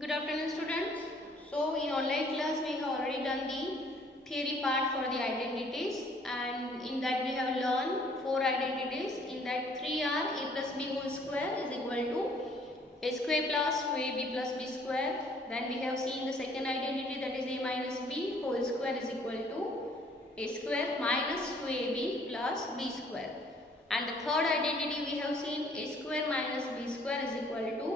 Good afternoon, students. So in online class we have already done the theory part for the identities, and in that we have learned 4 identities. In that 3 are a plus b whole square is equal to a square plus 2ab plus b square. Then we have seen the second identity, that is a minus b whole square is equal to a square minus 2ab plus b square. And the third identity we have seen a square minus b square is equal to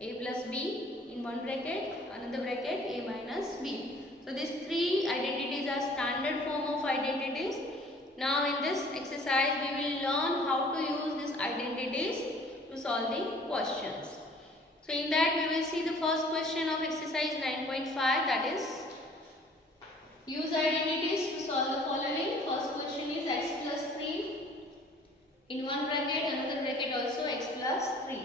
a plus b in one bracket, another bracket a minus b. So these 3 identities are standard form of identities. Now in this exercise we will learn how to use these identities to solve the questions. So in that we will see the first question of exercise 9.5, that is use identities to solve the following. First question is x plus 3 in one bracket, another bracket also x plus 3.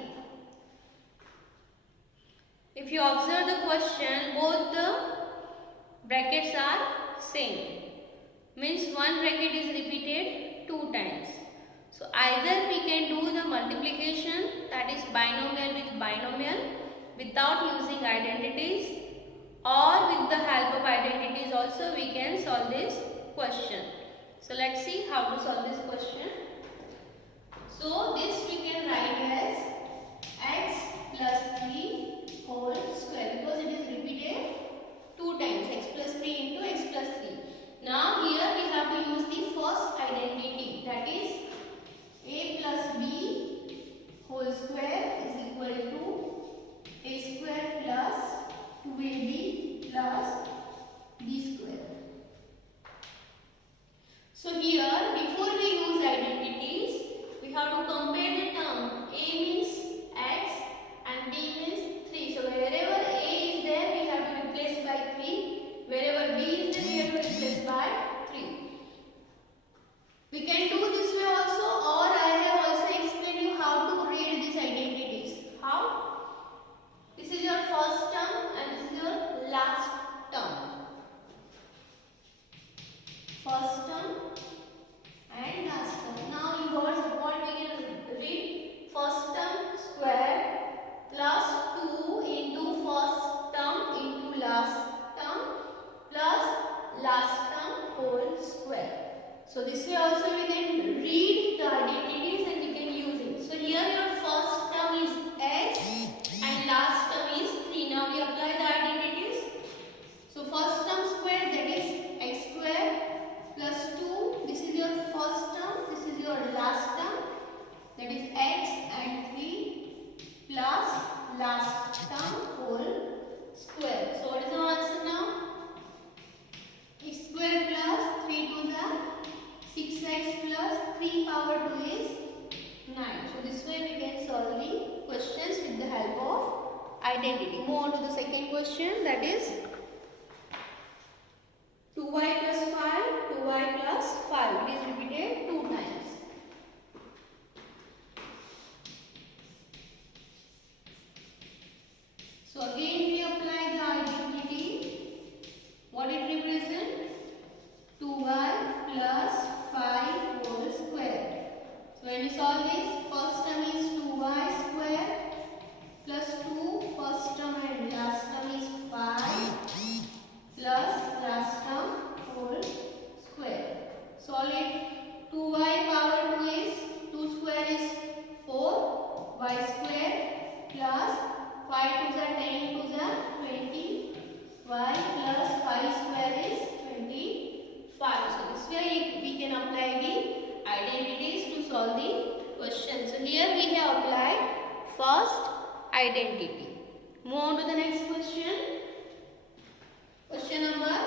If you observe the question, both the brackets are same. Means one bracket is repeated 2 times. So either we can do the multiplication, that is binomial with binomial, without using identities, or with the help of identities also we can solve this question. So let's see how to solve this question. So this we can write as x plus 3 whole square, because it is repeated 2 times, x plus 3 into x plus 3. Now here we have to use the first identity, that is a plus b whole square is equal to a square plus 2ab plus b square. So here before we use identities, we have to compare the term. A means x and b means 3. So wherever a is there we have to replace by 3. Wherever b is there we have to replace by 3. We can do this way also, or I have also explained you how to read these identities. How? This is your first term and this is your last term. First term and last term. Now you got what we can read? First term square plus 2 into first term into last term plus last term whole square. So this way also we can read the identities and we can use it. So here your first term is x and last term is 3. Now we apply the identities. So first term square, that is x square plus 2. This is your first term, this is your last term, that is x and 3 plus last term whole square. So what is the answer now? X square plus 3 to the 6x plus 3 power 2 is 9. So this way we can solve the questions with the help of identity. Move on to the second question, that is 2y plus 5, 2y plus 5. It is repeated 2 times. So again we apply the identity. What it represents? 2y plus 5 whole square. So when we solve this, first term is 2y square plus 2, first term and last term is 5 plus last term whole square. Solve it. 2y power 2 is 2 square is 4, y square plus 5 to the 10 to the 20, y plus 5 square is 25. So this way we can apply the identities to solve the question. So here we have applied first identity. Move on to the next question. Question number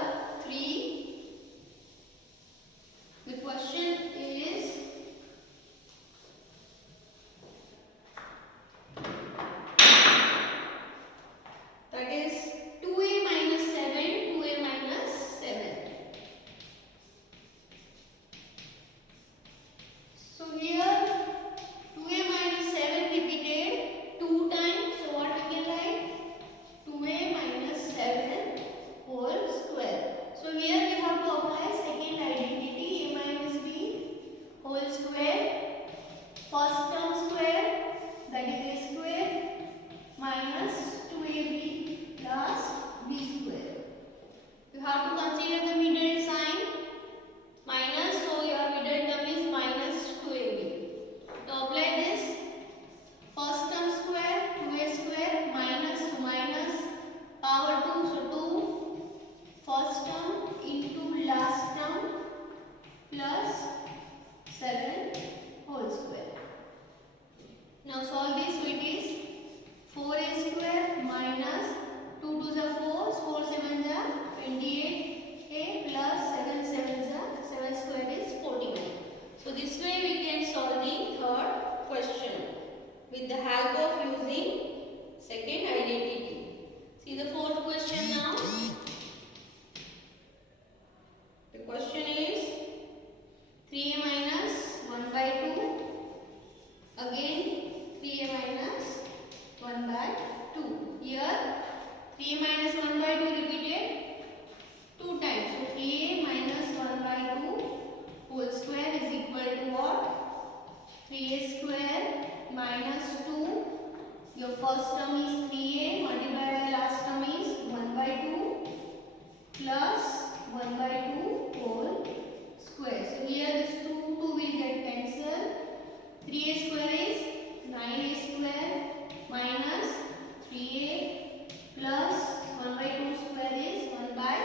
3. The question is that is 2a minus 7, 2a minus 7. So here 2a minus 7 repeated 2 times. So what we can write? 2a minus 7 whole square. So here we have to apply second identity, a minus b whole a minus 1 by 2 repeated 2 times. So a minus 1 by 2 whole square is equal to what? 3a square minus 2. Your first term is 3a multiplied by last term is 1 by 2 plus 1 by 2 whole square. So here this 2 will get cancelled. 3a square is 9a square minus 3a plus 1 by 2 square is 1 by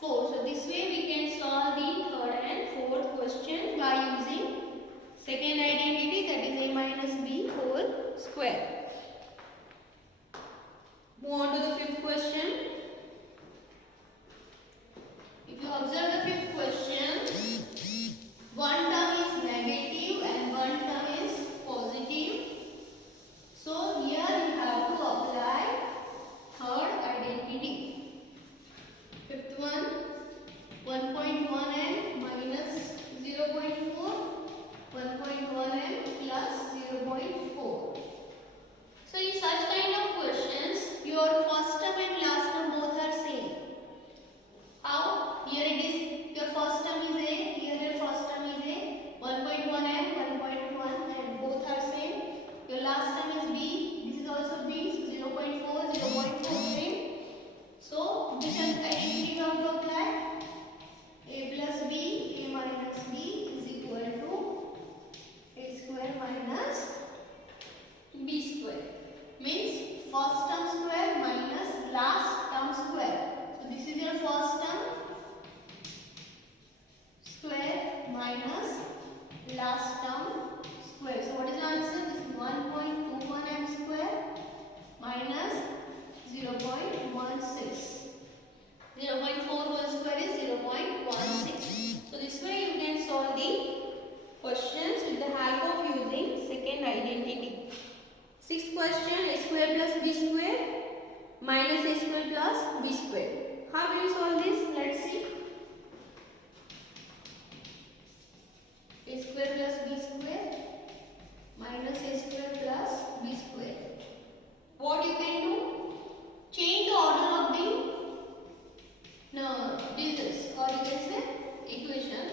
4. So this way we can solve the third and fourth question by using second identity, that is a minus b whole square. Move on to the fifth question. If you observe the fifth question, one term is negative and one term is positive. So here you have to apply third identity. Fifth one, 1.1m minus 0.4, 1.1m plus 0.4. So in such kind of questions, your first term and last term both are same. How? Here it is, your first term is a, here your first term is a, 1.1m, 1.1 and both are same. Your last term is b, this is also b, so 0.4, 0.4 same. So which identity you have to apply? A plus b, a minus b is equal to a square minus b square. Means first term square minus last term square. So this is your first term square minus last term square. So what is the answer? This is 1.21m square minus 0.16. 0.4 whole square is 0.16. So this way you can solve the questions with the help of using second identity. Sixth question, a square plus b square minus a square plus b square. How will you solve this? Let's see. A square plus b square minus a square plus b square. What you can do? Change the order of the digits, or you can say equation.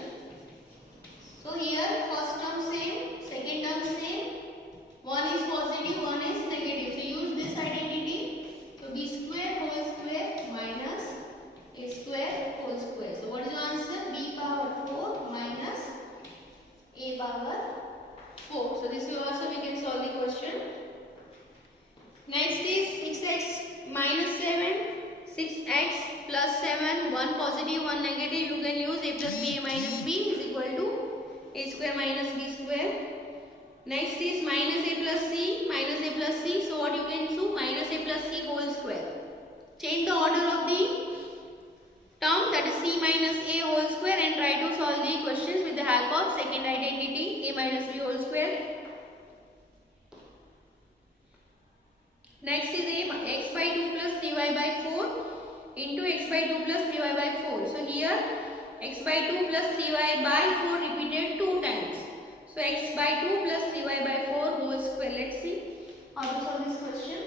So here first term same, second term same. One is positive, one is negative. So use this identity. So b square whole square minus a square whole square. So what is the answer? B power 4 minus a power 4. So this way also we can solve the question. Next is 6x minus 7, 6x plus 7, 1 positive, 1 negative. You can use a plus b, a minus b is equal to a square minus b square. Next is minus a plus c, minus a plus c. So what you can do? Minus a plus c whole square. Change the order of the term, that is c minus a whole square, and try to solve the questions with the help of second identity, a minus b whole square. Next is a x by 2 plus 3y by 4 into x by 2 plus 3y by 4. So here x by 2 plus 3y by 4 repeated 2 times. So x by 2 plus 3y by 4 whole square. Let's see how to solve this question.